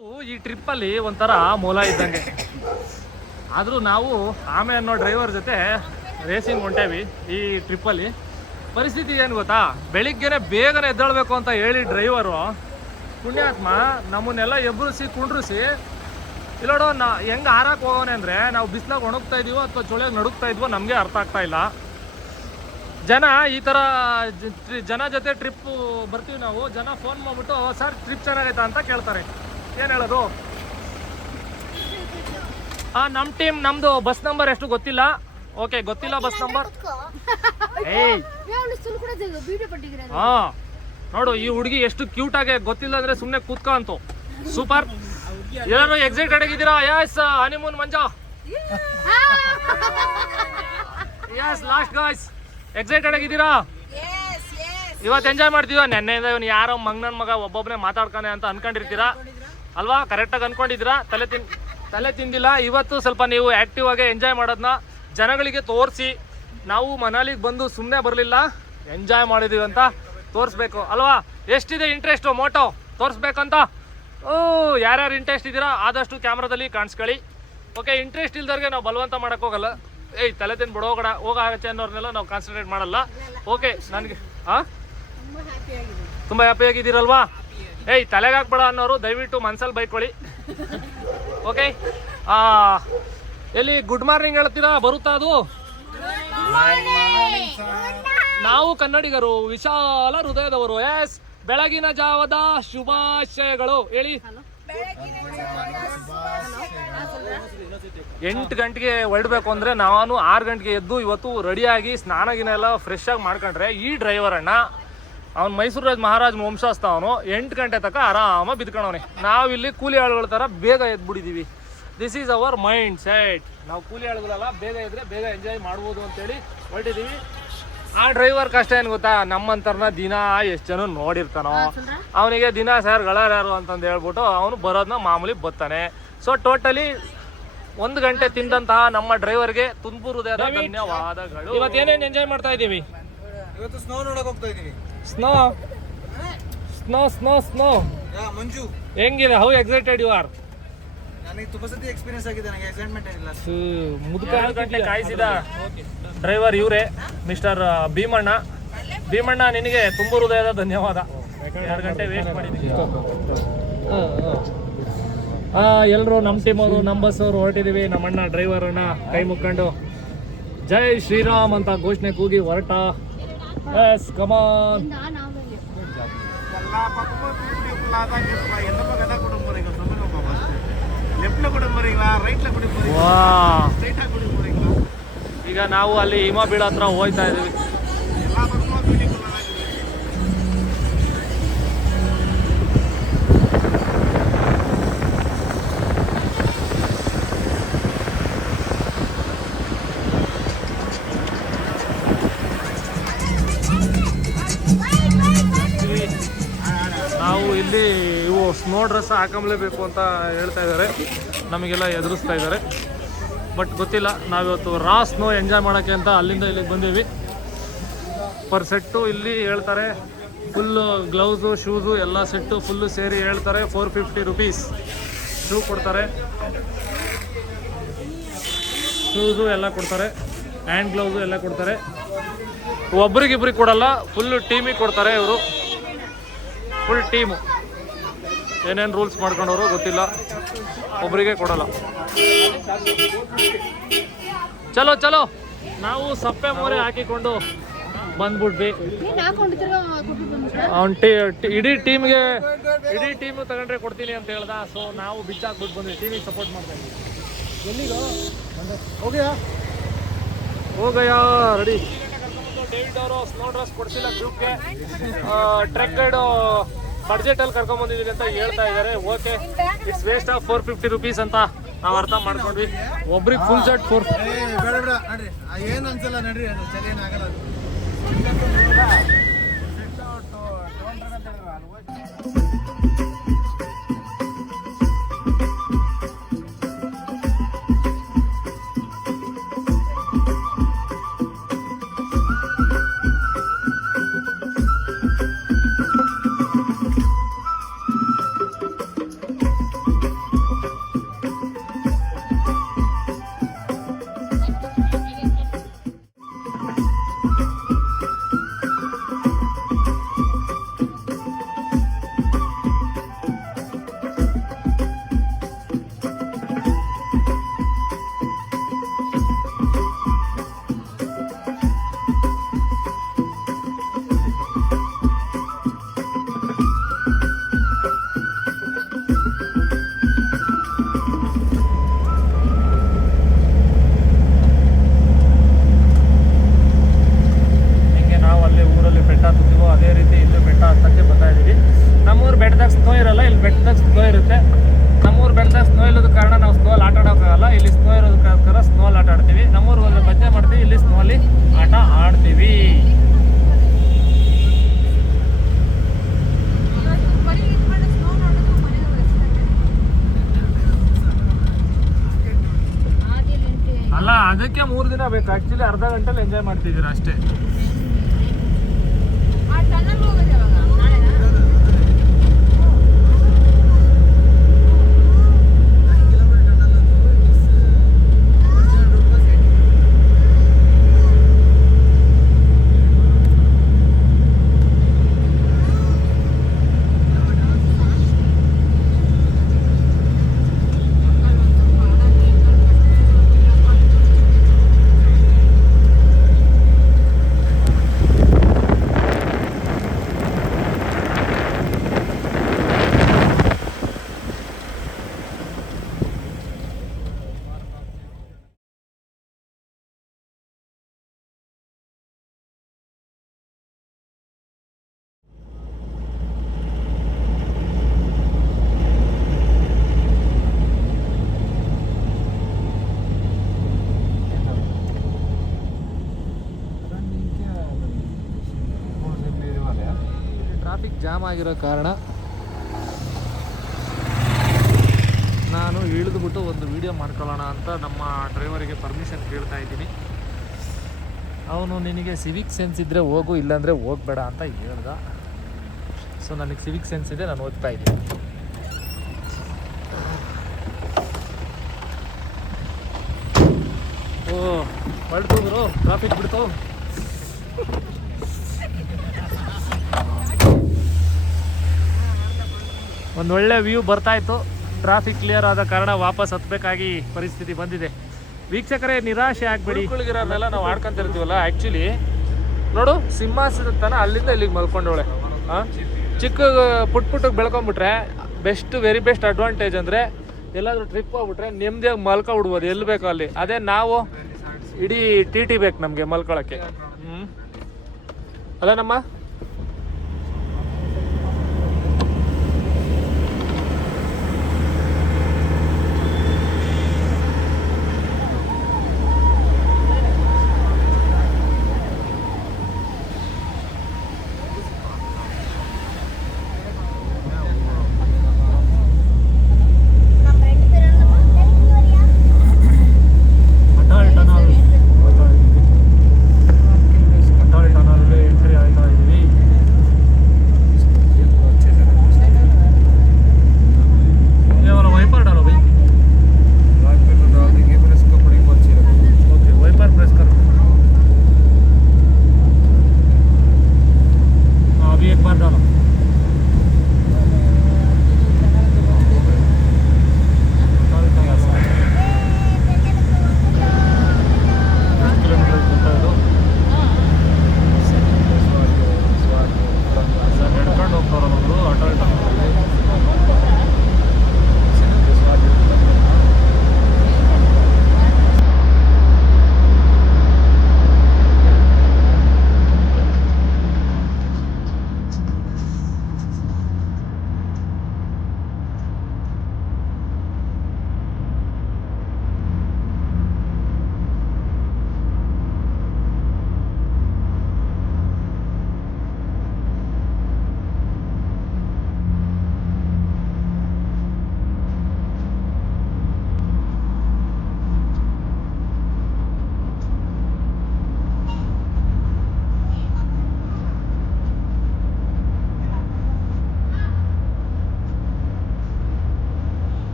ಈ ಟ್ರಿಪ್ಪಲ್ಲಿ ಒಂಥರ ಮೊಲ ಇದ್ದಂಗೆ. ಆದರೂ ನಾವು ಆಮೆ ಅನ್ನೋ ಡ್ರೈವರ್ ಜೊತೆ ರೇಸಿಂಗ್ ಹೊಂಟೇವಿ ಈ ಟ್ರಿಪ್ಪಲ್ಲಿ. ಪರಿಸ್ಥಿತಿ ಏನು ಗೊತ್ತಾ, ಬೆಳಿಗ್ಗೆನೆ ಬೇಗನೆ ಎದ್ದೇಳಬೇಕು ಅಂತ ಹೇಳಿ ಡ್ರೈವರು ಪುಣ್ಯಾತ್ಮ ನಮ್ಮನ್ನೆಲ್ಲ ಎಬ್ಬರಿಸಿ ಕುಂಡ್ರಿಸಿ ಇಲ್ಲೋಡೋ ಹೆಂಗೆ ಹಾರಕ್ಕೆ ಹೋಗೋನೆ ಅಂದರೆ ನಾವು ಬಿಸಿಲಾಗ ಒಣಗ್ತಾ ಇದೀವೋ ಅಥವಾ ಚೊಳೆಯಾಗಿ ನಡುಗ್ತಾ ಇದ್ವೋ ನಮಗೆ ಅರ್ಥ ಆಗ್ತಾ ಇಲ್ಲ. ಜನ ಈ ಥರ ಜನ ಜೊತೆ ಟ್ರಿಪ್ ಬರ್ತೀವಿ ನಾವು, ಜನ ಫೋನ್ ಮಾಡಿಬಿಟ್ಟು ಸರ್ ಟ್ರಿಪ್ ಚೆನ್ನಾಗೈತಾ ಅಂತ ಕೇಳ್ತಾರೆ. ಏನು ಹೇಳೋದು? ನಮ್ಮ ಟೀಮ್ ನಮ್ಮದು ಬಸ್ ನಂಬರ್ ಎಷ್ಟು ಗೊತ್ತಿಲ್ಲ. ಓಕೆ, ಗೊತ್ತಿಲ್ಲ ಬಸ್ ನಂಬರ್. ಏಯ್ ಹಾಂ ನೋಡು, ಈ ಹುಡುಗಿ ಎಷ್ಟು ಕ್ಯೂಟ್ ಆಗಿ ಗೊತ್ತಿಲ್ಲ ಅಂದರೆ ಸುಮ್ಮನೆ ಕೂತ್ಕೊ ಅಂತು. ಸೂಪರ್. ಎಲ್ಲರೂ ಎಕ್ಸೈಟೆಡ್ ಆಗಿದ್ದೀರಾ? ಯಸ್, ಹನಿಮೂನ್ ಮಂಜಾ. ಯಸ್, ಲಾಸ್ಟ್ ಗಾಯ್ಸ್, ಎಕ್ಸೈಟೆಡ್ ಆಗಿದ್ದೀರಾ? ಇವತ್ತು ಎಂಜಾಯ್ ಮಾಡ್ತೀವ. ನೆನ್ನೆಯಿಂದ ಇವನು ಯಾರೋ ಮಂಗನ ಮಗ ಒಬ್ಬೊಬ್ಬನೇ ಮಾತಾಡ್ತಾನೆ ಅಂತ ಅನ್ಕೊಂಡಿರ್ತೀರಾ ಅಲ್ವಾ? ಕರೆಕ್ಟಾಗಿ ಅನ್ಕೊಂಡಿದ್ದೀರಾ, ತಲೆ ತಿಂದಿಲ್ಲ. ಇವತ್ತು ಸ್ವಲ್ಪ ನೀವು ಆ್ಯಕ್ಟಿವ್ ಆಗಿ ಎಂಜಾಯ್ ಮಾಡೋದನ್ನ ಜನಗಳಿಗೆ ತೋರಿಸಿ, ನಾವು ಮನಾಲಿಗೆ ಬಂದು ಸುಮ್ಮನೆ ಬರಲಿಲ್ಲ, ಎಂಜಾಯ್ ಮಾಡಿದ್ದೀವಿ ಅಂತ ತೋರಿಸ್ಬೇಕು ಅಲ್ವಾ? ಎಷ್ಟಿದೆ ಇಂಟ್ರೆಸ್ಟು ಮೋಟೋ ತೋರಿಸ್ಬೇಕಂತ. ಯಾರ್ಯಾರು ಇಂಟ್ರೆಸ್ಟ್ ಇದ್ದೀರಾ ಆದಷ್ಟು ಕ್ಯಾಮ್ರಾದಲ್ಲಿ ಕಾಣಿಸ್ಕೊಳ್ಳಿ. ಓಕೆ, ಇಂಟ್ರೆಸ್ಟ್ ಇಲ್ದವ್ರಿಗೆ ನಾವು ಬಲವಂತ ಮಾಡೋಕ್ಕೋಗಲ್ಲ. ಏಯ್ ತಲೆ ತಿಂದು ಬಿಡೋಗಡ ಹೋಗಚ್ಚೆ ಅನ್ನೋರ್ನೆಲ್ಲ ನಾವು ಕಾನ್ಸಂಟ್ರೇಟ್ ಮಾಡಲ್ಲ. ಓಕೆ, ನನಗೆ ತುಂಬ ಹ್ಯಾಪಿ ಆಗಿದ್ದೀರಲ್ವಾ? ಏಯ್ ತಲೆಗೆ ಹಾಕ್ಬೇಡ ಅನ್ನೋರು ದಯವಿಟ್ಟು ಮನ್ಸಲ್ಲಿ ಬೈಕೊಳ್ಳಿ. ಓಕೆ, ಎಲ್ಲಿ ಗುಡ್ ಮಾರ್ನಿಂಗ್ ಹೇಳ್ತೀರಾ? ಬರುತ್ತಾ ಅದು? ನಾವು ಕನ್ನಡಿಗರು, ವಿಶಾಲ ಹೃದಯದವರು. ಎಸ್, ಬೆಳಗಿನ ಜಾವದ ಶುಭಾಶಯಗಳು ಹೇಳಿ. 8 ಗಂಟೆಗೆ ಹೊರಡಬೇಕು ಅಂದರೆ ನಾನು 6 ಗಂಟೆಗೆ ಎದ್ದು ಇವತ್ತು ರೆಡಿಯಾಗಿ ಸ್ನಾನಗಿನ ಎಲ್ಲ ಫ್ರೆಶ್ ಆಗಿ ಮಾಡ್ಕೊಂಡ್ರೆ ಈ ಡ್ರೈವರ್ ಅಣ್ಣ ಅವ್ನು ಮೈಸೂರು ಮಹಾರಾಜನ ವಂಶಸ್ಥ, ಅವನು 8 ಗಂಟೆ ತನಕ ಆರಾಮಾಗಿ ಬಿದ್ಕೊಂಡವನೆ. ನಾವಿಲ್ಲಿ ಕೂಲಿ ಆಳುಗಳ ಥರ ಬೇಗ ಎದ್ಬಿಟ್ಟಿದ್ದೀವಿ. This is our mind set. ನಾವು ಕೂಲಿ ಆಳುಗಳಲ್ಲ, ಬೇಗ ಇದ್ರೆ ಬೇಗ ಎಂಜಾಯ್ ಮಾಡ್ಬೋದು ಅಂತೇಳಿ ಹೊರಟಿದ್ದೀವಿ. ಆ ಡ್ರೈವರ್ ಕಷ್ಟ ಏನು ಗೊತ್ತಾ, ನಮ್ಮಂತರ್ನ ದಿನ ಎಷ್ಟು ಜನ ನೋಡಿರ್ತಾನೋ, ಅವನಿಗೆ ದಿನ ಸರ್ ಗಳಾರ್ಯಾರು ಅಂತಂದು ಹೇಳ್ಬಿಟ್ಟು ಅವನು ಬರೋದನ್ನ ಮಾಮೂಲಿ ಬರ್ತಾನೆ. ಸೊ ಟೋಟಲಿ 1 ಗಂಟೆ ತಿಂದಂತಹ ನಮ್ಮ ಡ್ರೈವರ್ಗೆ ತುಂಬು ಹೃದಯದ ಧನ್ಯವಾದಗಳು. ಇವತ್ತು ಏನೇನು ಎಂಜಾಯ್ ಮಾಡ್ತಾ ಇದ್ದೀವಿ? ಇವತ್ತು ಸ್ನೋ ನೋಡಕ್ ಹೋಗ್ತಾ ಇದೀವಿ. ಸ್ನೋ ಸ್ನೋ ಸ್ನೋ ಸ್ನೋ ಮಂಜು ಹೆಂಗಿದೆ? How excited you are? ನನಗೆ ತುಂಬಾ ಸತಿ ಎಕ್ಸ್ಪೀರಿಯನ್ಸ್ ಆಗಿದೆ, ನನಗೆ ಎಕ್ಸೈಟ್ಮೆಂಟ್ ಏನಿಲ್ಲ. ಮುದುಕ 2 ಗಂಟೆ ಕಾಯಿಸಿದ ಡ್ರೈವರ್ ಇವರೇ, ಮಿಸ್ಟರ್ ಭೀಮಣ್ಣ. ಭೀಮಣ್ಣ, ನಿನಗೆ ತುಂಬ ಹೃದಯದ ಧನ್ಯವಾದ. 2 ಗಂಟೆ ವೇಸ್ಟ್ ಮಾಡಿದ್ದೀವಿ. ಎಲ್ಲರೂ ನಮ್ಮ ಟೀಮ್ ಅವರು, ನಮ್ಮ ಬಸ್ ಅವರು ಹೊರಟಿದ್ದೀವಿ. ನಮ್ಮಣ್ಣ ಡ್ರೈವರ್ ಅಣ್ಣ ಕೈ ಮುಕ್ಕೊಂಡು ಜೈ ಶ್ರೀರಾಮ್ ಅಂತ ಘೋಷಣೆ ಕೂಗಿ ಹೊರಟ. ಎಸ್, ಕಮಾನ್. ಈಗ ನಾವು ಅಲ್ಲಿ ಹಿಮ ಬೀಳೋ ಹತ್ರ ಹೋಗ್ತಾ ಇದೀವಿ. ನಾವು ಇಲ್ಲಿ ಇವು ಸ್ನೋ ಡ್ರೆಸ್ ಹಾಕೊಂಬಲೇಬೇಕು ಅಂತ ಹೇಳ್ತಾ ಇದ್ದಾರೆ, ನಮಗೆಲ್ಲ ಎದುರಿಸ್ತಾ ಇದ್ದಾರೆ. ಬಟ್ ಗೊತ್ತಿಲ್ಲ, ನಾವಿವತ್ತು ರಾ ಸ್ನೋ ಎಂಜಾಯ್ ಮಾಡೋಕ್ಕೆ ಅಂತ ಅಲ್ಲಿಂದ ಇಲ್ಲಿಗೆ ಬಂದೀವಿ. ಪರ್ ಸೆಟ್ಟು ಇಲ್ಲಿ ಹೇಳ್ತಾರೆ ಫುಲ್ಲು ಗ್ಲೌಸು ಶೂಸು ಎಲ್ಲ ಸೆಟ್ಟು ಫುಲ್ಲು ಸೇರಿ ಹೇಳ್ತಾರೆ 450 ರುಪೀಸ್. ಶೂ ಕೊಡ್ತಾರೆ, ಶೂಸು ಎಲ್ಲ ಕೊಡ್ತಾರೆ, ಹ್ಯಾಂಡ್ ಗ್ಲೌಸು ಎಲ್ಲ ಕೊಡ್ತಾರೆ. ಒಬ್ರಿಗಿಬ್ರಿಗೆ ಕೊಡಲ್ಲ, ಫುಲ್ಲು ಟೀಮಿಗೆ ಕೊಡ್ತಾರೆ ಇವರು, ಫುಲ್ ಟೀಮು. ಏನೇನು ರೂಲ್ಸ್ ಮಾಡ್ಕೊಂಡವರು ಗೊತ್ತಿಲ್ಲ, ಒಬ್ರಿಗೆ ಕೊಡಲ್ಲ. ಚಲೋ ಚಲೋ, ನಾವು ಸಪ್ಪೆ ಮೋರೆ ಹಾಕಿಕೊಂಡು ಬಂದ್ಬಿಟ್ವಿ. ಅವ್ನು ಇಡೀ ಟೀಮು ತಗೊಂಡ್ರೆ ಕೊಡ್ತೀನಿ ಅಂತ ಹೇಳ್ದ. ಸೊ ನಾವು ಬಿಚ್ಚಾಕ್ಬಿಟ್ಟು ಬಂದ್ವಿ, ಟೀಮಿಗೆ ಸಪೋರ್ಟ್ ಮಾಡ್ತಾ ಇದ್ವಿ. ಎಲ್ಲಿಗೋ ಹೋಗಯ್ಯ ರೆಡಿ. ಡೇವಿಡ್ ಅವರು ಸ್ನೋ ಡ್ರೆಸ್ ಕೊಡ್ಸಿಲ್ಲ ಗ್ರೂಪ್ಗೆ, ಟ್ರೆಕ್ ಗೈಡು ಬಡ್ಜೆಟಲ್ಲಿ ಕರ್ಕೊಂಬಂದಿದ್ದೀವಿ ಅಂತ ಹೇಳ್ತಾ ಇದ್ದಾರೆ. Okay, it's waste of 450 rupees ಅಂತ ನಾವು ಅರ್ಥ ಮಾಡ್ಕೊಂಡ್ವಿ. ಒಬ್ರಿಗೆ ಫುಲ್ ಸೆಟ್ 4 ಏನು ಅನ್ಸಲ್ಲ ನಡ್ರಿ, ಆಗಲ್ಲ. ಅದಕ್ಕೆ 3 ದಿನ ಬೇಕು. ಆ್ಯಕ್ಚುಲಿ ಅರ್ಧ ಗಂಟೆಲಿ ಎಂಜಾಯ್ ಮಾಡ್ತಿದ್ದೀರಾ ಅಷ್ಟೇ. ಟ್ರಾಫಿಕ್ ಜಾಮ್ ಆಗಿರೋ ಕಾರಣ ನಾನು ಇಳಿದುಬಿಟ್ಟು ಒಂದು ವಿಡಿಯೋ ಮಾಡ್ಕೊಳ್ಳೋಣ ಅಂತ ನಮ್ಮ ಡ್ರೈವರಿಗೆ ಪರ್ಮಿಷನ್ ಕೇಳ್ತಾ ಇದ್ದೀನಿ. ಅವನು ನಿನಗೆ ಸಿವಿಕ್ ಸೆನ್ಸ್ ಇದ್ದರೆ ಹೋಗು, ಇಲ್ಲಾಂದರೆ ಹೋಗಬೇಡ ಅಂತ ಹೇಳ್ದ. ಸೊ ನನಗೆ ಸಿವಿಕ್ ಸೆನ್ಸ್ ಇದೆ, ನಾನು ಓದ್ತಾ ಇದ್ದೀನಿ. ಓ ಹೊರಟು ಟ್ರಾಫಿಕ್ ಬಿಡ್ತು. ಒಂದು ಒಳ್ಳೆ ವ್ಯೂ ಬರ್ತಾಯಿತ್ತು. ಟ್ರಾಫಿಕ್ ಕ್ಲಿಯರ್ ಆದ ಕಾರಣ ವಾಪಸ್ ಹತ್ತಬೇಕಾಗಿ ಪರಿಸ್ಥಿತಿ ಬಂದಿದೆ. ವೀಕ್ಷಕರೇ, ನಿರಾಶೆ ಆಗಬೇಡಿ. ಉಳ್ಕೊಳ್ಳಿಗಿರೋನೆಲ್ಲ ನಾವು ಆಡ್ಕೊಂತಿರ್ತೀವಲ್ಲ, ಆ್ಯಕ್ಚುಲಿ ನೋಡು ಸಿಂಹಾಸನ ಅಲ್ಲಿಂದ ಇಲ್ಲಿಗೆ ಮಲ್ಕೊಂಡವಳೆ. ಚಿಕ್ಕ ಪುಟ್ಟಕ್ಕೆ ಬೆಳ್ಕೊಂಬಿಟ್ರೆ ವೆರಿ ಬೆಸ್ಟ್ ಅಡ್ವಾಂಟೇಜ್ ಅಂದರೆ ಎಲ್ಲಾದರೂ ಟ್ರಿಪ್ ಹೋಗ್ಬಿಟ್ರೆ ನೆಮ್ಮದಿಯಾಗಿ ಮಲ್ಕೊಬಿಡ್ಬೋದು ಎಲ್ಲಿ ಬೇಕೋ ಅಲ್ಲಿ. ಅದೇ ನಾವು ಇಡೀ ಟಿ ಬೇಕು ನಮಗೆ ಮಲ್ಕೊಳ್ಳೋಕ್ಕೆ. ಅಲ್ಲ ನಮ್ಮ ಎಂಟ್ರಿ ಆಯ್ತಾ ಇದ್ದೀವಿ.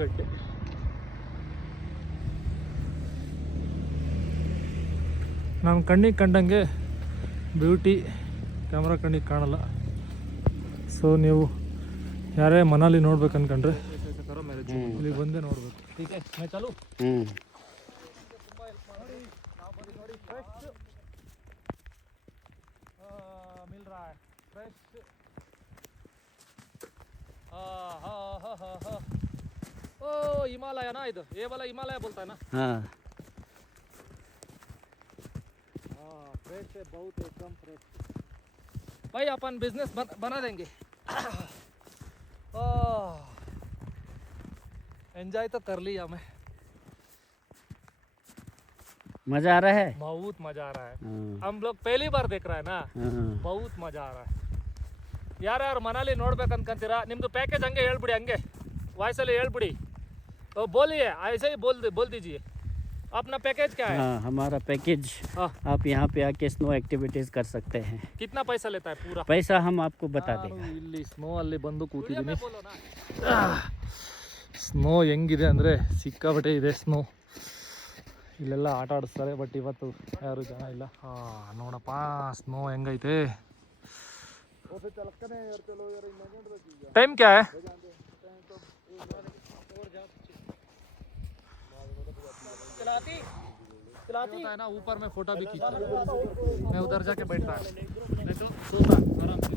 ಗಡ್ಡೆ. ನಾನು ಕಣ್ಣಿಗೆ ಕಂಡಂಗೆ ಬ್ಯೂಟಿ ಕ್ಯಾಮ್ರಾ ಕಣ್ಣಿಗೆ ಕಾಣಲ್ಲ. ಸೊ ನೀವು ಯಾರೇ ಮನಾಲಿ ನೋಡ್ಬೇಕು ಅನ್ಕೊಂಡ್ರೆ ಇಲ್ಲಿಗೆ ಬಂದೇ ನೋಡ್ಬೇಕು. ठीक है मैं चलूं. ತುಂಬಾ ಹೆಲ್ಪ್ ಮಾಡಿ ನಾವು ಬಂದು ನೋಡಿ ಫ್ರೆಶ್ मिल रहा है फ्रेश. ओ हिमालय ना इधर ये वाला हिमालय बोलता है ना. हाँ फ्रेश है बहुत एकदम फ्रेश. भाई अपन बिजनेस बना देंगे. एंजॉय तो कर लिया मैं. मजा आ रहा है. बहुत मजा आ रहा है. हाँ, हम लोग पहली बार देख रहा है ना. हाँ. बहुत मजा आ रहा है. ಯಾರ್ಯಾರು ಮನಾಲಿ ನೋಡ್ಬೇಕು ಅನ್ಕೊಂತೀರಾ ನಿಮ್ದು ಪ್ಯಾಕೇಜ್ ಹಂಗೆ ಹೇಳ್ಬಿಡಿ, ಹಂಗೆ ವಾಯ್ಸಲ್ಲಿ ಹೇಳ್ಬಿಡಿ. बोलिए ऐसे ही बोल दीजिए अपना पैकेज क्या है. हाँ हमारा पैकेज हाँ. आप यहाँ पे आके स्नो एक्टिविटीज कर सकते हैं. कितना पैसा लेता है पूरा. पैसा हम आपको बता देंगे. ಇಲ್ಲಿ ಸ್ನೋ ಅಲ್ಲಿ ಬಂದು ಕೂತಿದ್ದೀನಿ. ಸ್ನೋ ಹೆಂಗಿದೆ ಅಂದರೆ ಸಿಕ್ಕಾಪಟ್ಟೆ ಇದೆ ಸ್ನೋ. ಇಲ್ಲೆಲ್ಲ ಆಟ ಆಡಿಸ್ತಾರೆ ಬಟ್ ಇವತ್ತು ಯಾರು ಜನ ಇಲ್ಲ. ನೋಡಪ್ಪ ಸ್ನೋ ಹೆಂಗೈತೆ. टाइम क्या है. चलाती है ना ऊपर में फोटो भी खींचा. मैं उधर जाके बैठता है देखो सोता आराम से.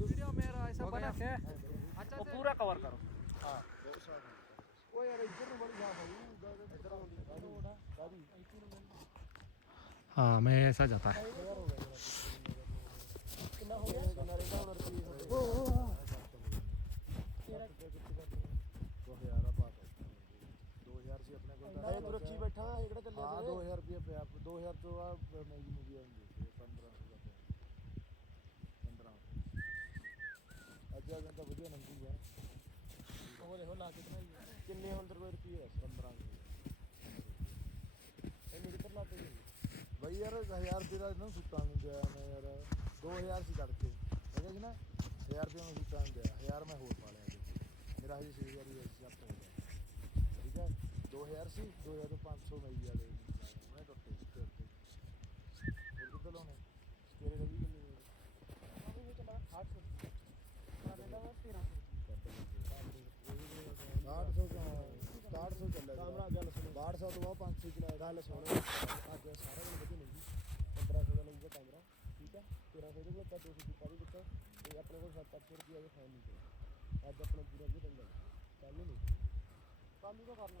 वीडियो मेरा ऐसा बना के अच्छा वो पूरा कवर करो. हाँ मैं ऐसा जाता है. भाई यार 1000 रुपये का ना सूटा नहीं दिया मैं यार 2000 से करके ठीक है ना 1000 रुपये में सूटा नहीं दिया 1000 में होर पा लिया मेरा ही 6000 ही जब तक ठीक है 2000 से 2000 तो 500 में ही वाले मैं तो टेस्ट करते और कितना लोने तेरे रवि के लिए अभी ये चला 800 मेरा बेटा 1300 का 800 चल रहा है कैमरा गल सुनो 1200 तो 500 किलो गल सुनो आज सारा दिन बजे नहीं 1500 का लगेगा कैमरा ठीक है 1300 के ऊपर 200 की पारी कितना ये अपने को 700 रुपया का फाइन नहीं आज अपना पूरा भी बन जाएगा चालू नहीं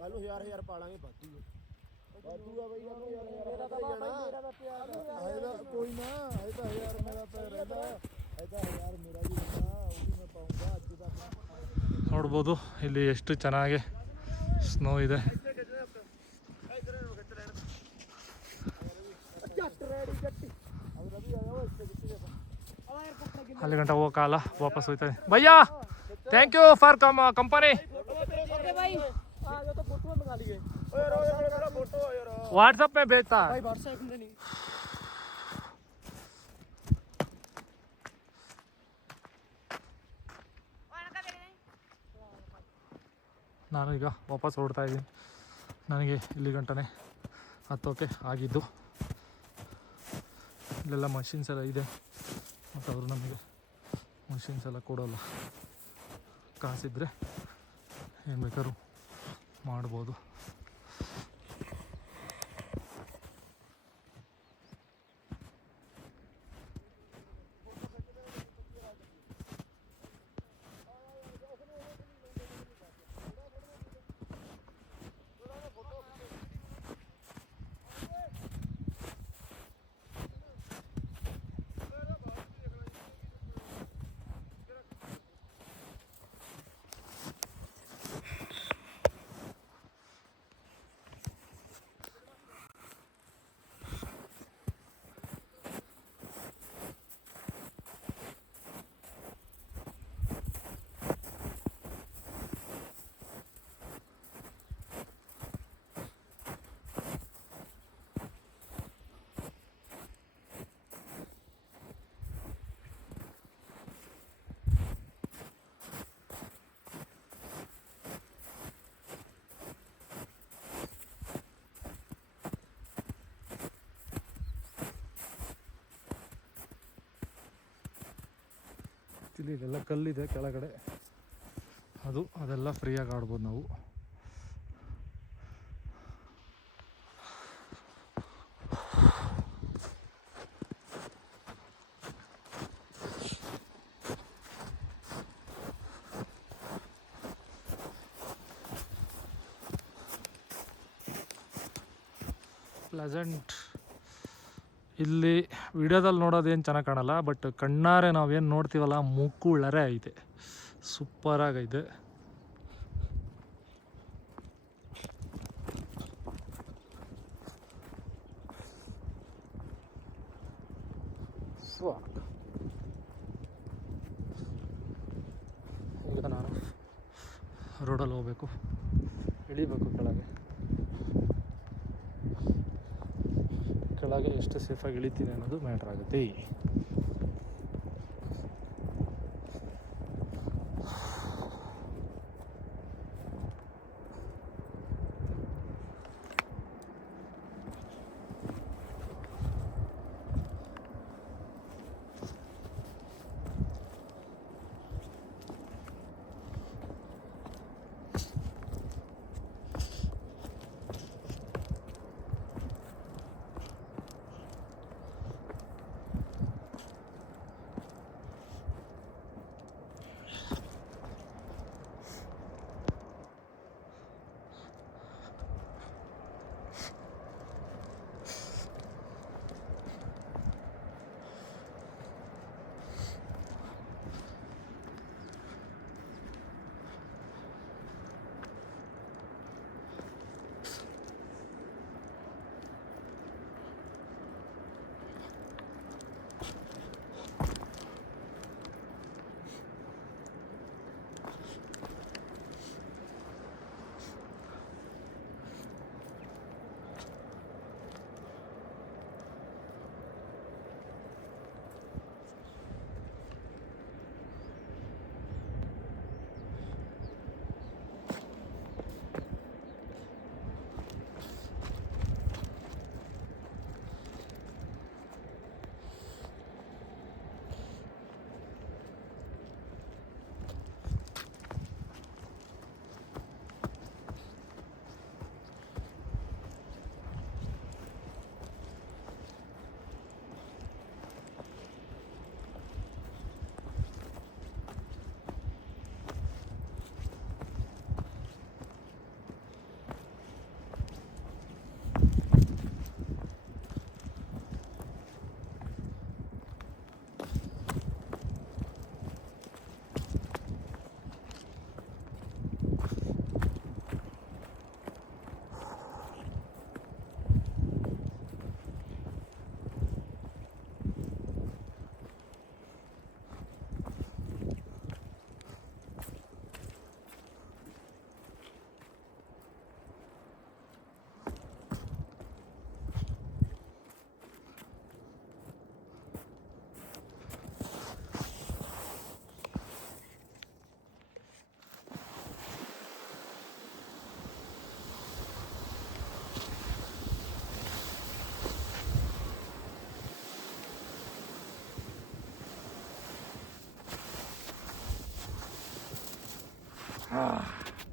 चालू यार पालांगे बातू है बातू है भाई यार मेरा तो जाना कोई ना ऐसा यार मेरा पे रहता ऐसा यार मेरा भी रहता वो भी मैं पाऊंगा आज के बाद ನೋಡ್ಬೋದು ಇಲ್ಲಿ ಎಷ್ಟು ಚೆನ್ನಾಗಿ ಸ್ನೋ ಇದೆ. ಅಲ್ಲಿ ಗಂಟ ಹೋಗಲ್ಲ ವಾಪಸ್ ಹೋಗ್ತಾ ಇದೆ. ಭಯ್ಯಾ thank you for company. WhatsApp में भेजता है. ನಾನು ಈಗ ವಾಪಸ್ ಹೊರಡ್ತಾ ಇದ್ದೀನಿ. ನನಗೆ ಇಲ್ಲಿ ಗಂಟನೆ ಹತ್ತೋಕೆ ಆಗಿದ್ದು. ಇಲ್ಲೆಲ್ಲ ಮಷಿನ್ಸ್ ಎಲ್ಲ ಇದೆ ಮತ್ತು ಅವರು ನಮಗೆ ಮಷಿನ್ಸ್ ಎಲ್ಲ ಕೊಡೋಲ್ಲ. ಕಾಸಿದ್ರೆ ಏನು ಬೇಕಾದ್ರೂ ಮಾಡ್ಬೋದು. ಇಲ್ಲಿ ಇದೆಲ್ಲ ಕಲ್ಲಿದೆ ಕೆಳಗಡೆ, ಅದೆಲ್ಲ ಫ್ರೀಯಾಗಿ ಆಡ್ಬೋದು ನಾವು. ಪ್ಲೆಸೆಂಟ್. ಇಲ್ಲಿ ವಿಡಿಯೋದಲ್ಲಿ ನೋಡೋದೇನು ಚೆನ್ನಾಗಿ ಕಾಣಲ್ಲ, ಬಟ್ ಕಣ್ಣಾರೆ ನಾವೇನು ನೋಡ್ತೀವಲ್ಲ ಮುಕ್ಕುಳ್ಳರೆ ಐತೆ, ಸೂಪರಾಗೈತೆ. ಸೊ ಈಗ ನಾನು ರೋಡಲ್ಲಿ ಹೋಗ್ಬೇಕು, ಇಳಿಬೇಕು ಕೆಳಗೆ ಎಷ್ಟು ಸೇಫಾಗಿ ಇಳಿತೀನಿ ಅನ್ನೋದು ಮ್ಯಾಟ್ರ್ ಆಗುತ್ತೆ.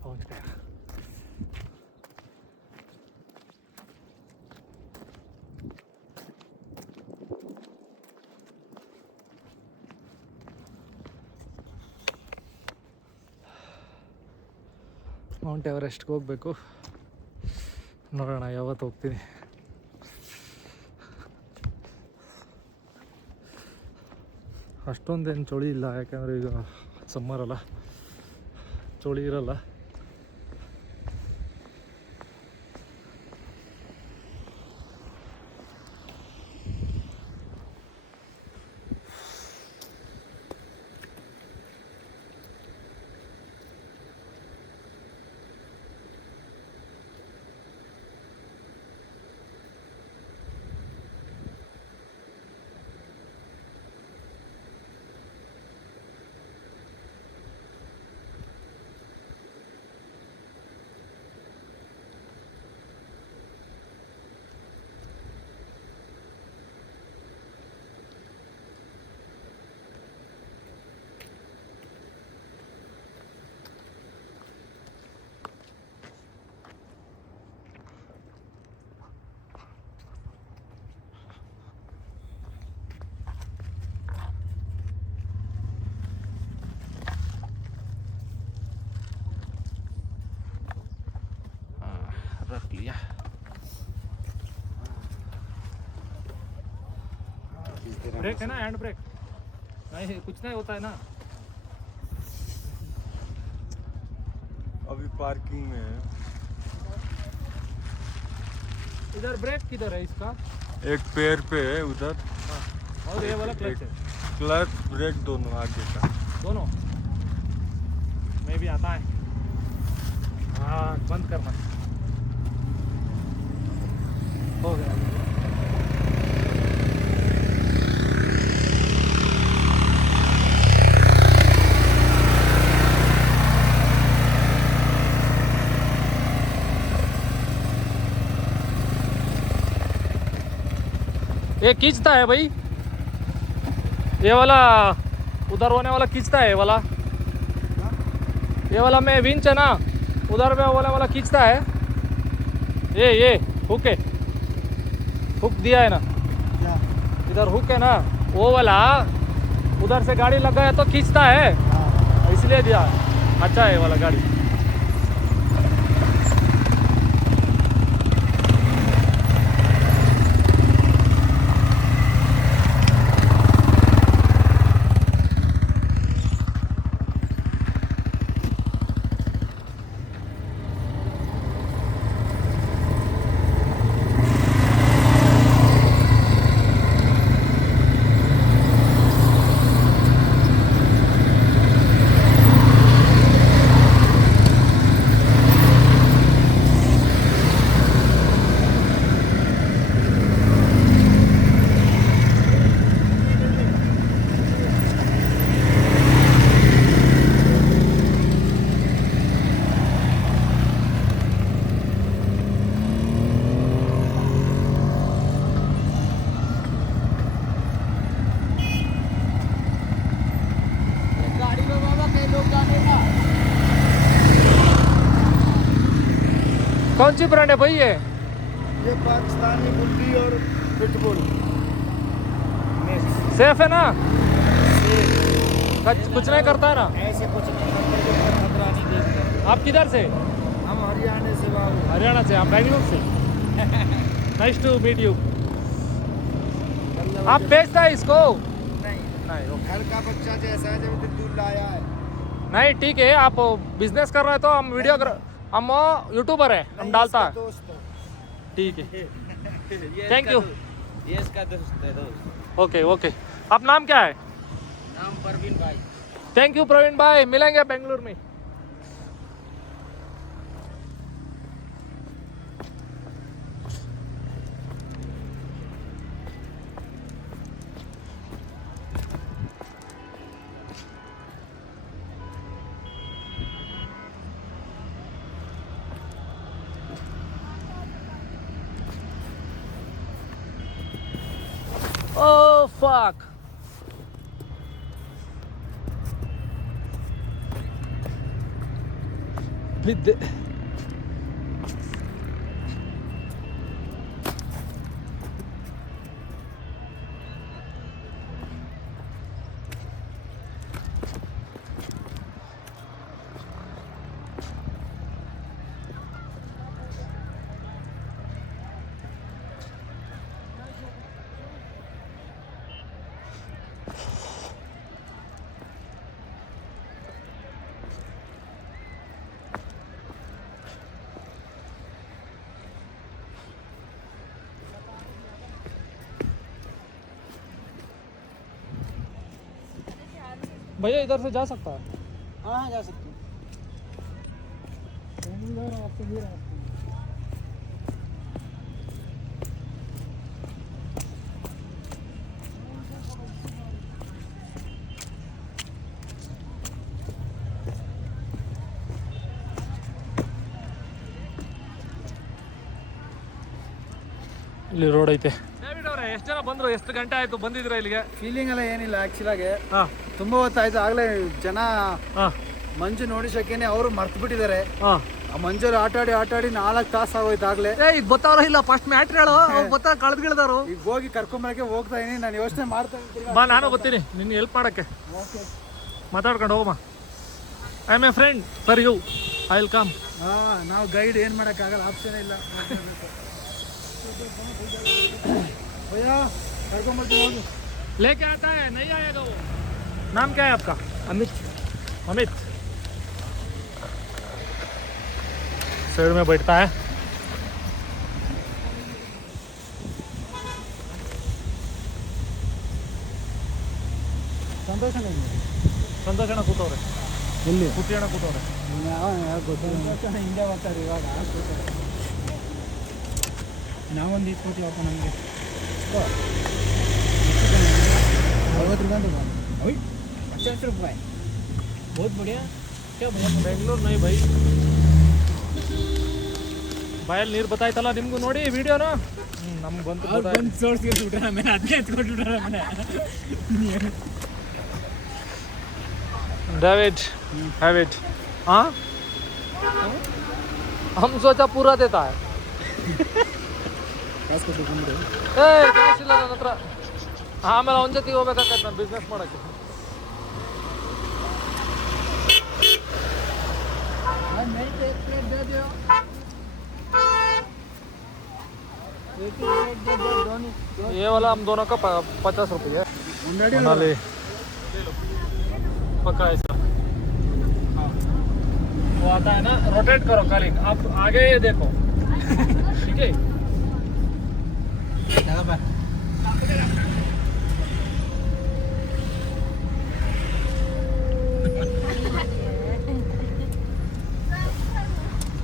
पहुंच गया. ಮೌಂಟ್ ಎವರೆಸ್ಟ್ಗೆ ಹೋಗಬೇಕು, ನೋಡೋಣ ಯಾವತ್ತು ಹೋಗ್ತೀನಿ. ಅಷ್ಟೊಂದೇನು ಚಳಿ ಇಲ್ಲ, ಯಾಕಂದರೆ ಈಗ ಸಮ್ಮರ್ ಅಲ್ಲ, ಚಳಿ ಇರಲ್ಲ. लिया। ब्रेक है ना, हैंड ब्रेक? नहीं कुछ नहीं होता है ना। अभी पार्किंग में है। इधर ब्रेक किधर है इसका? एक पैर पे है उधर, और ये वाला क्लच है? क्लच ब्रेक दोनों आगे का। दोनों में भी आता है। हाँ बंद करना। हो गया। ये खींचता है भाई, ये वाला उधर होने वाला खींचता है, ये वाला में विंच है ना, उधर में वाला खींचता है। ये हुक है, हुक दिया है ना, क्या? इधर हुक है ना, वो वाला उधर से गाड़ी लगा है तो खींचता है, इसलिए दिया। अच्छा है ये वाला गाड़ी। कौन सी ब्रांड है भाई ये? पाकिस्तानी बुल्ली और पिटबुल सेफ है ना? कुछ नहीं करता है ना? ऐसे कुछ नहीं करते, जो खतरा नहीं देखते। आप किधर से? हम हरियाणा से बाबू। हरियाणा से, आप बेंगलुरु से। Nice to meet you. आप बेचता है इसको? नहीं ओके। घर का बच्चा जैसा है, जब दूध लाया है। नहीं ठीक है, आप बिजनेस कर रहे हो तो हम वीडियो हम यूट्यूबर है, हम डालता है। दोस्त ठीक है, थैंक यू। ये इसका दोस्त है, दोस्त। Okay okay. आप नाम क्या है? नाम परवीन भाई। थैंक यू प्रवीण भाई, मिलेंगे बेंगलुरु में। Oh fuck. ಬಿದ್ದೆ. भैया इधर से जा सकता है? हाँ जा सकते हैं। ಇಲ್ಲಿ ರೋಡ್ ಐತೆ. ಎಷ್ಟು ಜನ ಬಂದ್ರು, ಎಷ್ಟು ಗಂಟೆ ಆಯ್ತು ಬಂದಿದ್ದೀರಾ ಇಲ್ಲಿಗೆ? ಫೀಲಿಂಗ್ ಎಲ್ಲ ಏನಿಲ್ಲ ಆ್ಯಕ್ಚುಲಾಗಿ. ಹಾಂ ತುಂಬ ಹೊತ್ತಾಯ್ತು ಆಗಲೇ. ಜನ ಹಾಂ ಮಂಜು ನೋಡಿಸಕ್ಕೇನೆ ಅವರು ಮರ್ತು ಬಿಟ್ಟಿದ್ದಾರೆ. ಹಾಂ ಆ ಮಂಜಲ್ಲಿ ಆಟಾಡಿ 4 ತಾಸು ಆಗೋಯ್ತು ಆಗಲೇ. ಈಗ ಬತ್ತಾರ ಇಲ್ಲ, ಫಸ್ಟ್ ಮ್ಯಾಟ್ರ್ ಹೇಳು. ಬತ್ತಾರ ಕಳೆದ್ಗಿಳಿದಾರು. ಈಗ ಹೋಗಿ ಕರ್ಕೊಂಬರಕ್ಕೆ ಹೋಗ್ತಾ ಇದೀನಿ. ನಾನು ಯೋಚನೆ ಮಾಡ್ತಾ ಇದ್ದೀನಿ. ಬಾ, ನಾನು ಬರ್ತೀನಿ ನಿನ್ನ ಹೆಲ್ಪ್ ಮಾಡೋಕ್ಕೆ. ಓಕೆ. ಮಾತಾಡ್ಕೊಂಡು ಹೋಗಮ್ಮ. I am a friend for you. I will come. ನಾವು ಗೈಡ್ ಏನು ಮಾಡೋಕ್ಕಾಗಲ್ಲ, ಆಪ್ಷನ್ ಇಲ್ಲ. ಭಯ್ಯ ಕರ್ಕೊಂಬರ್ತೀನಿ ಹೋಗು. लेके आता है नहीं आएगा वो. नाम क्या है आपका? ಅಮಿತ್. अमित. साइड में बैठता है. ಸಂತೋಷ ಸಂತೋಷಣ ಕೂತವ್ರೆ, ಎಲ್ಲಿ ಕುಟ್ಟಿಯಣ್ಣ ಕೂತವ್ರೆ. ಗೊತ್ತಿಲ್ಲ ಹಿಂದೆ ಬರ್ತಾರೆ ಇವಾಗ. ನಾವೊಂದು ಇಸ್ಕೊತೀವಪ್ಪ ನಮಗೆ 50 रुपये. 50 रुपये बहुत बढ़िया. क्या ಬೆಂಗಳೂರು ನೈ ಬೈ. ಬಾಯಲ್ಲಿ ನೀರು ಬತ್ತಾಯ್ತಲ್ಲ ನಿಮ್ಗೂ ನೋಡಿ ವಿಡಿಯೋನ. ನಮ್ಗೆ ಬಂತು ಬಂದು ಸೋರ್ಸ್ಬಿಟ್ರೆ ಆಮೇಲೆ ಅದನ್ನೇ ಎತ್ಕೊಟ್ಬಿಟ್ರೆ ಆಮೇಲೆ. David have it. हाँ हम सोचा पूरा देता है. ಏ ಕಾಸಿಲ್ಲ ನನ್ನ ಹತ್ರ. ಆಮೇಲೆ ಅವನ ಜೊತೆಗೆ ಹೋಗ್ಬೇಕಾಗತ್ತೆ ನಾನು ಬಿಸ್ನೆಸ್ ಮಾಡೋಕ್ಕೆ. ये वाला हम दोनों का 50 रुपये है. मनाली पक्का ऐसा. वो आता है ना, रोटेट करो खाली, आप आगे देखो. ठीक है.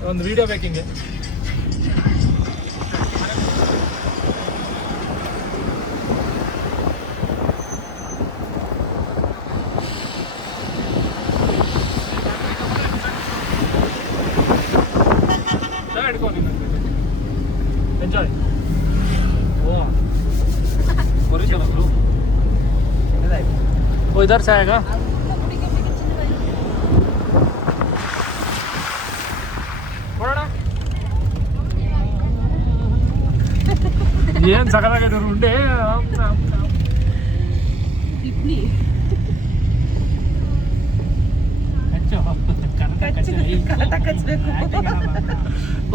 ಒಂದು ವಿಡಿಯೋ ಬೇಕಿಂಗೆ. ಎಂಜಾಯ್. वो इधर से आएगा. ಏನ್ ಸಗಲಾಗಿದೆ ಉಂಡೆ.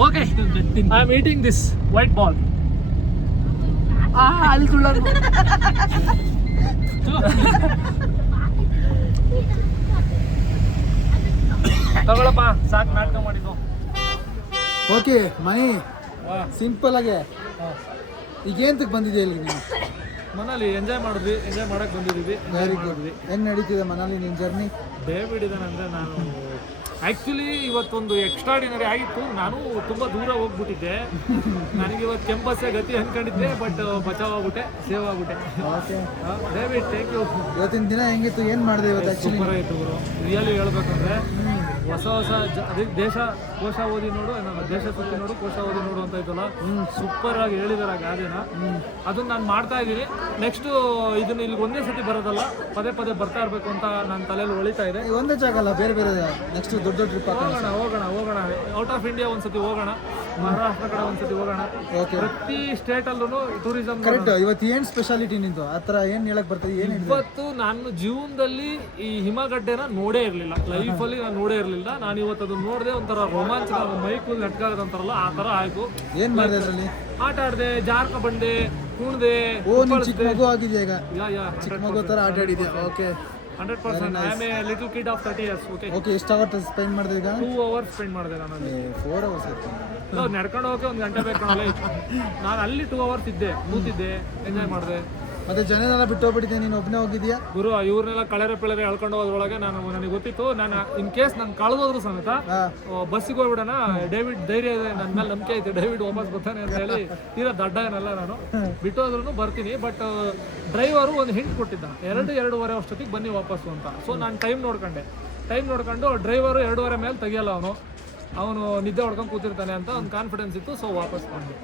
Okay I am eating this white ball. ಅಲ್ಲಿ ತುಳ್ಳೋದು. ತಗೊಳಪ್ಪ ಸಾಕು ನಾಟಕ ಮಾಡಿದ್ದು. ಓಕೆ ಮನಿ ಸಿಂಪಲ್ ಆಗಿ ಈಗ ಏಂತಕ್ಕೆ ಬಂದಿದೆ ಇಲ್ಲಿ ನೀವು? ಮನೇಲಿ ಎಂಜಾಯ್ ಮಾಡಿದ್ವಿ, ಎಂಜಾಯ್ ಮಾಡಕ್ ಬಂದಿದ್ದೀವಿ. Very good. ಹೆಂಗ್ ನಡೀತಿದೆ ಮನಾಲಿ ನಿನ್ನ ಜರ್ನಿ? ಡೇವಿಡ್ ಇದಾನಂದ್ರೆ ನಾನು ಆ್ಯಕ್ಚುಲಿ ಇವತ್ತೊಂದು ಎಕ್ಸ್ಟ್ರಾಡಿನರಿ ಆಗಿತ್ತು. ನಾನು ತುಂಬ ದೂರ ಹೋಗ್ಬಿಟ್ಟಿದ್ದೆ. ನನಗೆ ಇವತ್ತು ಕೆಂಪಸ್ಸೇ ಗತಿ ಅನ್ಕೊಂಡಿದ್ದೆ, ಬಟ್ ಬಚಾವ್ ಆಗ್ಬಿಟ್ಟೆ, ಸೇವ್ ಆಗ್ಬಿಟ್ಟೆ. Okay David thank you. ಇವತ್ತಿನ ದಿನ ಹೆಂಗಿತ್ತು, ಏನು ಮಾಡಿದೆ ಇವತ್ತು? ಆ್ಯಕ್ಚುಲಿ ಸೂಪರ್ ಆಯಿತು ಗುರು. ರಿಯಲಿ ಹೇಳ್ಬೇಕಂದ್ರೆ ಹೊಸ ಅದಕ್ಕೆ ದೇಶ ಕೋಶ ಓದಿ ನೋಡು, ದೇಶ ಸುತ್ತಿ ನೋಡು ಕೋಶ ಓದಿ ನೋಡು ಅಂತ ಇದ್ದಲ್ಲ, ಸೂಪರ್ ಆಗಿ ಹೇಳಿದಾರೆ ಆ ಗಾದೆನ. ಅದನ್ನ ನಾನು ಮಾಡ್ತಾ ಇದ್ದೀನಿ. ನೆಕ್ಸ್ಟ್ ಇದನ್ನ ಇಲ್ಲಿ ಒಂದೇ ಸತಿ ಬರೋದಲ್ಲ, ಪದೇ ಪದೇ ಬರ್ತಾ ಇರಬೇಕು ಅಂತ ನನ್ನ ತಲೆಯಲ್ಲಿ ಹೊಳಿತಾ ಇದೆ. ಒಂದೇ ಜಾಗ ಅಲ್ಲ, ಬೇರೆ ಬೇರೆ ನೆಕ್ಸ್ಟ್ ದೊಡ್ಡ ದೊಡ್ಡ ಟ್ರಿಪ್ ಹೋಗೋಣ ಔಟ್ ಆಫ್ ಇಂಡಿಯಾ ಒಂದ್ಸತಿ ಹೋಗೋಣ, ಮಹಾರಾಷ್ಟ್ರ ಕಡೆ ಒಂದ್ಸತಿ ಹೋಗೋಣ. ಓಕೆ ಪ್ರತಿ ಸ್ಟೇಟ್ ಅಲ್ಲೂ ಟೂರಿಸಂ. ಕರೆಕ್ಟ್. ಇವತ್ತು ಏನು ಸ್ಪೆಷಾಲಿಟಿ ನಿಂತು ಆ ಥರ ಏನು ಹೇಳಕ್ ಬರ್ತದೆ? ಏನು ಇವತ್ತು ನಾನು ಜೀವನದಲ್ಲಿ ಈ ಹಿಮಗಡ್ಡೆನ ನೋಡೇ ಇರಲಿಲ್ಲ, ಲೈಫಲ್ಲಿ ನಾನು ನೋಡೇ ಇರಲಿಲ್ಲ. ನಾನು ಇವತ್ತು ಅದನ್ನ ನೋಡಿದೆ, ಒಂಥರ ರೋಮಾಂಚನ, ಮೈಕೂಲ್ ನೆಟ್ಕಾಗದಂತಾರಲ್ಲ ಆ ಥರ ಆಯ್ತು. ಏನು ಮಾಡಿದೆ ಅದರಲ್ಲಿ? ಆಟ ಆಡಿದೆ, ಜಾರ್ಕ ಬಂಡೆ, ಕುಣ್ದೆ. ಓ ನೀನು ಚಿಕ್ಕ ಮಗು ಆಗಿದೆಯಾ ಈಗ? ಯಾ ಚಿಕ್ಕ ಮಗು ಥರ ಆಟ ಆಡಿದ್ಯಾ? Okay 100%. I am a little kid of 30 years. Okay ಎಷ್ಟು ಅವರ್ ಸ್ಪೆಂಡ್ ಮಾಡಿದೆ ಈಗ? 2 hours ಸ್ಪೆಂಡ್ ಮಾಡಿದೆ ನಾನು ಅಲ್ಲಿ. 4 hours ಆಯ್ತು. ನಾವು ನಡ್ಕೊಂಡು ಹೋಗೋಕೆ 1 ಗಂಟೆ ಬೇಕು ಕಣಲ್ಲ. ನಾನು ಅಲ್ಲಿ 2 hours ಇದ್ದೆ, ಕೂತಿದ್ದೆ, ಎಂಜಾಯ್ ಮಾಡಿದೆ. ಮತ್ತೆ ಜನನೆಲ್ಲ ಬಿಟ್ಟು ಹೋಗ್ಬಿಟ್ಟಿದ್ದೆ, ನೀನು ಒಬ್ಬನೇ ಹೋಗಿದ್ಯಾ? ಗುರು ಇವ್ರನ್ನೆಲ್ಲ ಕಳೆರೆ ಪಿಳರೆ ಎಳ್ಕೊಂಡು ಹೋದ್ರೊಳಗೆ ನನಗೆ ಗೊತ್ತಿತ್ತು, ನಾನು ಇನ್ ಕೇಸ್ ನಾನು ಕಳೆದೋದ್ರು ಸಮೇತ ಬಸ್ಸಿಗೆ ಹೋಗ್ಬಿಡೋಣ, ಡೇವಿಡ್ ಧೈರ್ಯ ಇದೆ, ನನ್ನ ಮೇಲೆ ನಂಬಿಕೆ ಐತೆ, ಡೇವಿಡ್ ವಾಪಸ್ ಬರ್ತಾನೆ ಅಂತ ಹೇಳಿ ತೀರಾ ದಡ್ಡ ಏನಲ್ಲ ನಾನು. ಬಿಟ್ಟೋದ್ರೂ ಬರ್ತೀನಿ. ಬಟ್ ಡ್ರೈವರು ಒಂದು ಹಿಂಟ್ ಕೊಟ್ಟಿದ್ದ, 2-2:30 ಅಷ್ಟೊತ್ತಿಗೆ ಬನ್ನಿ ವಾಪಸ್ಸು ಅಂತ. ಸೊ ನಾನು ಟೈಮ್ ನೋಡ್ಕೊಂಡು ಡ್ರೈವರು 2:30 ಮೇಲೆ ತೆಗಿಯಲ್ಲ, ಅವನು ನಿದ್ದೆ ಹೊಡ್ಕೊಂಡು ಕೂತಿರ್ತಾನೆ ಅಂತ ಒಂದು ಕಾನ್ಫಿಡೆನ್ಸ್ ಇತ್ತು. ಸೊ ವಾಪಸ್ ಬಂದೆ.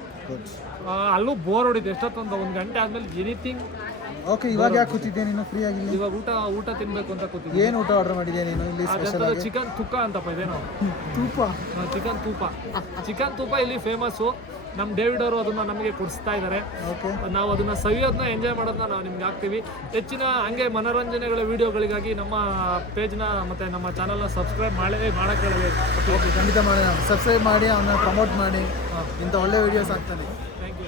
ಅಲ್ಲೂ ಬೋರ್ ಹೊಡಿತು. ಎಷ್ಟೊತ್ತೊಂದು 1 ಗಂಟೆ ಆದ್ಮೇಲೆ ಎನಿಥಿಂಗ್. ಓಕೆ ಇವಾಗ ಯಾಕೆ ಕೂತಿದ್ದೆ ನೀನು ಫ್ರೀ ಆಗಿಲ್ಲ? ಇವಾಗ ಊಟ ತಿನ್ಬೇಕು ಅಂತ ಕೂತಿದ್ದೆ. ಏನು ಊಟ ಆರ್ಡರ್ ಮಾಡಿದ್ಯಾ ನೀನು ಇಲ್ಲಿ ಸ್ಪೆಷಲ್ ಆಗಿ? ಚಿಕನ್ ತುಕ್ಕ ಅಂತಪ್ಪ ಇದೇನೋ. ತೂಪ. ಚಿಕನ್ ತೂಪ ಇಲ್ಲಿ ಫೇಮಸ್ಸು. ನಮ್ಮ ಡೇವಿಡ್ ಅವರು ಅದನ್ನು ನಮಗೆ ಕೊಡಿಸ್ತಾ ಇದ್ದಾರೆ. ಓಕೆ, ನಾವು ಅದನ್ನು ಸವಿಯೋದನ್ನ ಎಂಜಾಯ್ ಮಾಡೋದನ್ನ ನಾವು ನಿಮ್ಗೆ ಹಾಕ್ತೀವಿ. ಹೆಚ್ಚಿನ ಹಂಗೆ ಮನೋರಂಜನೆಗಳ ವೀಡಿಯೋಗಳಿಗಾಗಿ ನಮ್ಮ ಪೇಜ್ನ ಮತ್ತು ನಮ್ಮ ಚಾನಲ್ನ ಸಬ್ಸ್ಕ್ರೈಬ್ ಮಾಡೋಕ್ಕೆ ಹೇಳಿ. ಓಕೆ, ಖಂಡಿತ ಮಾಡಿ, ಸಬ್ಸ್ಕ್ರೈಬ್ ಮಾಡಿ, ಅವನ್ನ ಪ್ರಮೋಟ್ ಮಾಡಿ, ಇಂಥ ಒಳ್ಳೆ ವೀಡಿಯೋಸ್ ಆಗ್ತಾನೆ. Thank you.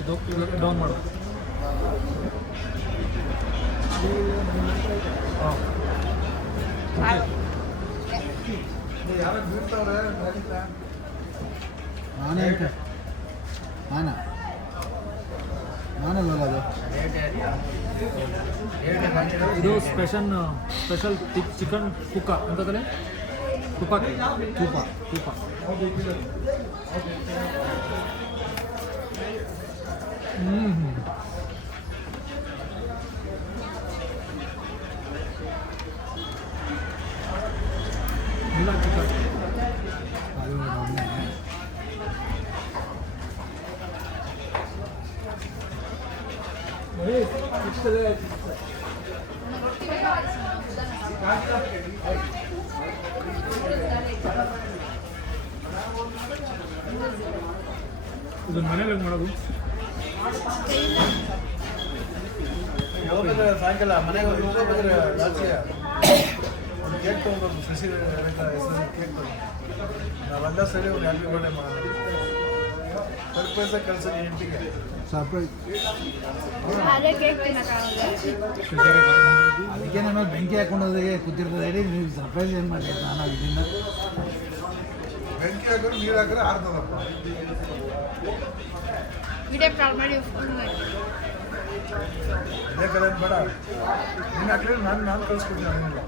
ಇದು ಡೌನ್ ಮಾಡು. ಇದು ಸ್ಪೆಷಲ್ ಚಿಕನ್ ಕುಕ್ಕ ಅಂತದಲ್ಲೇ ತುಪ್ಪ ಇಲ್ಲ ಚಿಕನ್ ಇದನ್ನ ಮನೇಲಿ ಹೆಂಗೆ ಮಾಡೋದು? ಸಾಯಂಕಾಲ ಮನೆಗೆ ಕೇಕ್ ತೊಗೊಂಡು ಶಶಿ ಕೇಕ್ ತೊಗೊಂಡು ನಾವೆಲ್ಲ ಸರಿ ಒಂದು ಹ್ಯಾಪಿ ಬರ್ಡೇ ಮಾಡೋದು. ಸರ್ಪ್ರೈಸ್ ಕಳ್ಸೋದು ಹೆಂಡತಿಗೆ ಸರ್ಪ್ರೈಸ್. ಅದಕ್ಕೆ ನಾನು ಬೆಂಕಿ ಹಾಕೊಂಡೋದಿಗೆ ಕೂತಿರ್ತದೆ ಹೇಳಿ ನೀವು ಸರ್ಪ್ರೈಸ್ ಏನು ಮಾಡಿ ನಾನು ಇದರಿಂದ ಬೆಂಕಿ ಹಾಕಿದ್ರೆ ನೀರು ಹಾಕಿದ್ರೆ ಆರ್ತದಪ್ಪ. ವಿಡಿಯೋ ಕಾಲ್ ಮಾಡಿ ಅದೇ ಕಡೆ ಬೇಡ, ನೀನು ಹಾಕಿದ್ರೆ ನಾನು ಕಳಿಸ್ಕೊಡ್ತೀನಿ. ಅವನಿಲ್ಲ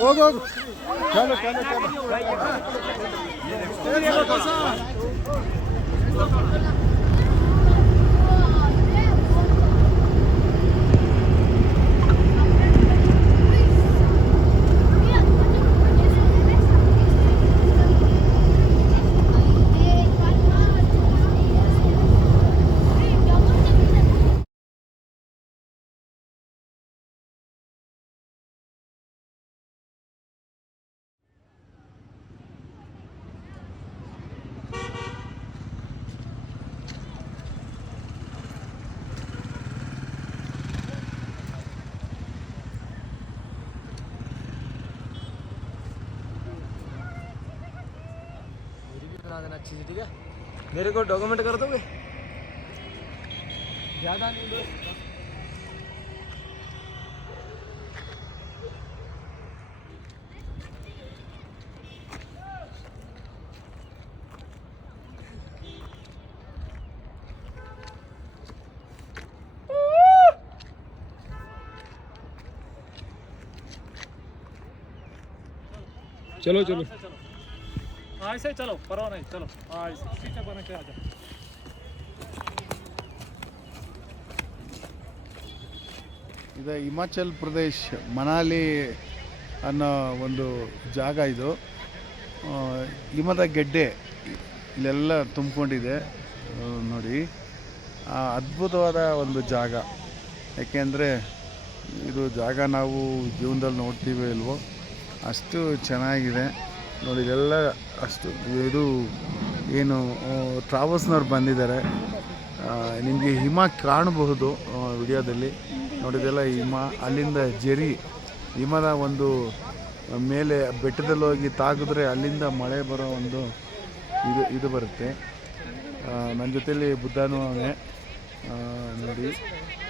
ಹೋಗು ಹೋಗು, ಚಲೋ ಚಲೋ ಚಲೋ. अच्छी सी, ठीक है? मेरे को डॉक्यूमेंट कर दोगे? ज़्यादा नहीं दो. चलो चलो ऐसे चलो, परवाह नहीं, चलो ऐसे ठीक है, बना के आ जाओ. ಇದು ಹಿಮಾಚಲ್ ಪ್ರದೇಶ್ ಮನಾಲಿ ಅನ್ನೋ ಒಂದು ಜಾಗ. ಇದು ಹಿಮದ ಗೆಡ್ಡೆ ಇಲ್ಲೆಲ್ಲ ತುಂಬಿಕೊಂಡಿದೆ ನೋಡಿ. ಅದ್ಭುತವಾದ ಒಂದು ಜಾಗ. ಯಾಕೆಂದರೆ ಇದು ಜಾಗ ನಾವು ಜೀವನದಲ್ಲಿ ನೋಡ್ತೀವಿ ಇಲ್ವೋ, ಅಷ್ಟು ಚೆನ್ನಾಗಿದೆ ನೋಡಿ. ಇದೆಲ್ಲ ಅಷ್ಟು ಇದು ಏನು ಟ್ರಾವೆಲ್ಸ್ನವ್ರು ಬಂದಿದ್ದಾರೆ. ನಿಮಗೆ ಹಿಮ ಕಾಣಬಹುದು ವಿಡಿಯೋದಲ್ಲಿ ನೋಡಿದೆಲ್ಲ ಹಿಮ. ಅಲ್ಲಿಂದ ಜರಿ ಹಿಮದ ಒಂದು ಮೇಲೆ ಬೆಟ್ಟದಲ್ಲಿ ಹೋಗಿ ತಾಗಿದ್ರೆ ಅಲ್ಲಿಂದ ಮಳೆ ಬರೋ ಒಂದು ಇದು ಬರುತ್ತೆ. ನನ್ನ ಜೊತೆಯಲ್ಲಿ ಬುದ್ಧನೂ ಅವನೇ ನೋಡಿ.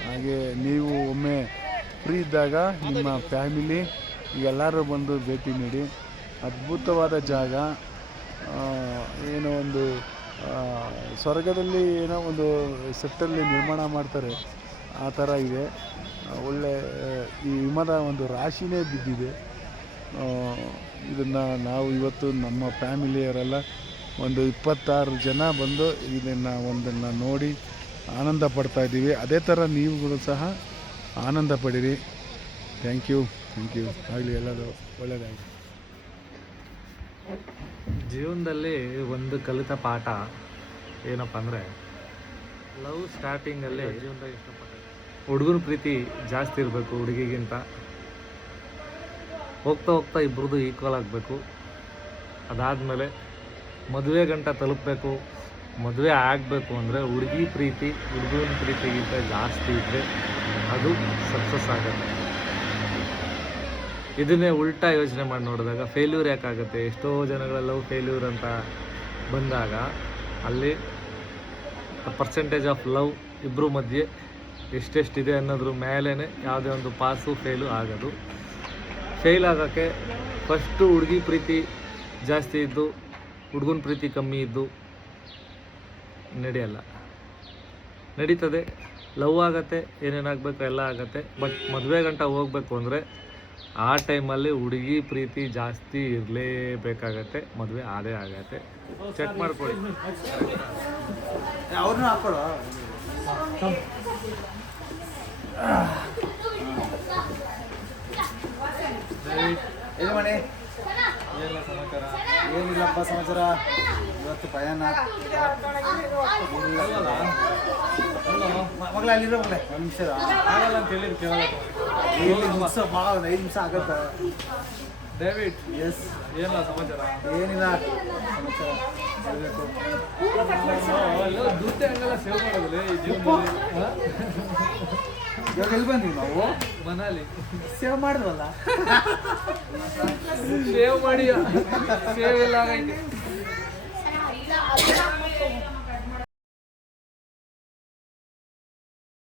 ಹಾಗೆ ನೀವು ಒಮ್ಮೆ ಫ್ರೀ ಇದ್ದಾಗ ನಿಮ್ಮ ಫ್ಯಾಮಿಲಿ ಎಲ್ಲರೂ ಬಂದು ಭೇಟಿ ನೀಡಿ. ಅದ್ಭುತವಾದ ಜಾಗ. ಏನೋ ಒಂದು ಸ್ವರ್ಗದಲ್ಲಿ ಏನೋ ಒಂದು ಸೆಟ್ಟಲ್ಲಿ ನಿರ್ಮಾಣ ಮಾಡ್ತಾರೆ, ಆ ಥರ ಇದೆ. ಒಳ್ಳೆ ಈ ಹಿಮದ ಒಂದು ರಾಶಿನೇ ಬಿದ್ದಿದೆ. ಇದನ್ನು ನಾವು ಇವತ್ತು ನಮ್ಮ ಫ್ಯಾಮಿಲಿಯವರೆಲ್ಲ ಒಂದು 26 ಜನ ಬಂದು ಒಂದನ್ನು ನೋಡಿ ಆನಂದ ಪಡ್ತಾ ಇದ್ದೀವಿ. ಅದೇ ಥರ ನೀವುಗಳು ಸಹ ಆನಂದ ಪಡಿರಿ. ಥ್ಯಾಂಕ್ ಯು ಆಗಲಿ, ಎಲ್ಲರೂ ಒಳ್ಳೆಯದಾಗಲಿ. ಜೀವನದಲ್ಲಿ ಒಂದು ಕಲಿತ ಪಾಠ ಏನಪ್ಪ ಅಂದರೆ, ಲವ್ ಸ್ಟಾರ್ಟಿಂಗಲ್ಲಿ ಹುಡುಗನ ಪ್ರೀತಿ ಜಾಸ್ತಿ ಇರಬೇಕು ಹುಡುಗಿಗಿಂತ. ಹೋಗ್ತಾ ಹೋಗ್ತಾ ಇಬ್ಬರದು ಈಕ್ವಲ್ ಆಗಬೇಕು. ಅದಾದಮೇಲೆ ಮದುವೆ ಗಂಟ ತಲುಪಬೇಕು. ಮದುವೆ ಆಗಬೇಕು ಅಂದರೆ ಹುಡುಗಿ ಪ್ರೀತಿ ಹುಡುಗನ ಪ್ರೀತಿಗಿಂತ ಜಾಸ್ತಿ ಇದ್ದರೆ ಅದು ಸಕ್ಸಸ್ ಆಗುತ್ತೆ. ಇದನ್ನೇ ಉಲ್ಟಾ ಯೋಚನೆ ಮಾಡಿ ನೋಡಿದಾಗ ಫೇಲ್ಯೂರ್ ಯಾಕಾಗುತ್ತೆ? ಎಷ್ಟೋ ಜನಗಳೆಲ್ಲವೂ ಫೇಲ್ಯೂರ್ ಅಂತ ಬಂದಾಗ ಅಲ್ಲಿ ಪರ್ಸೆಂಟೇಜ್ ಆಫ್ ಲವ್ ಇಬ್ಬರ ಮಧ್ಯೆ ಎಷ್ಟೆಷ್ಟಿದೆ ಅನ್ನೋದ್ರ ಮೇಲೇ ಯಾವುದೇ ಒಂದು ಪಾಸು ಫೇಲು ಆಗೋದು. ಫೇಲ್ ಆಗೋಕ್ಕೆ ಫಸ್ಟು ಹುಡುಗಿ ಪ್ರೀತಿ ಜಾಸ್ತಿ ಇದ್ದು ಹುಡುಗನ ಪ್ರೀತಿ ಕಮ್ಮಿ ಇದ್ದು ನಡೆಯಲ್ಲ. ನಡೀತದೆ, ಲವ್ ಆಗತ್ತೆ, ಏನೇನಾಗಬೇಕು ಎಲ್ಲ ಆಗತ್ತೆ. ಬಟ್ ಮದುವೆ ಗಂಟ ಹೋಗ್ಬೇಕು ಅಂದರೆ ಆ ಟೈಮಲ್ಲಿ ಹುಡುಗಿ ಪ್ರೀತಿ ಜಾಸ್ತಿ ಇರಲೇಬೇಕಾಗತ್ತೆ. ಮದುವೆ ಆದೇ ಆಗತ್ತೆ. ಚೆಕ್ ಮಾಡ್ಕೊಳ್ಳಿ. ಅವ್ರನ್ನೂ ಹಾಕ್ಕೊಡು. ಏನು ಮಾಡಿ ಏನಿಲ್ಲಪ್ಪ ಸಮಾಚಾರ. ಇವತ್ತು ಪ್ರಯಾಣ ಮಗಳ ಅಲ್ಲಿರೋ ಮಗಳೇ 1 ನಿಮಿಷ ಆಗಲ್ಲ ಅಂತ ಹೇಳಿ ಭಾಳ 5 ನಿಮಿಷ ಆಗತ್ತೆ. ಡೇವಿಡ್, ಎಸ್, ಏನಿಲ್ಲ ಸಮಾಚಾರ? ಏನಿಲ್ಲ ಸಮಾಚಾರ ಹೇಳಬೇಕು. ದುಡ್ಡು ಹಂಗೆಲ್ಲ ಸೇವ್ ಮಾಡೋದಿಲ್ಲ ಈ ಜೀವನದಲ್ಲಿ. ಇವಾಗ ಎಲ್ಲಿ ಬಂದ್ವಿ ನಾವು? ಮನಾಲಿ ಸೇವ್ ಮಾಡಿದ್ವಲ್ಲ. ಸೇವ್ ಮಾಡಿ ಸೇವ್ ಇಲ್ಲ ಆಗೈತೆ.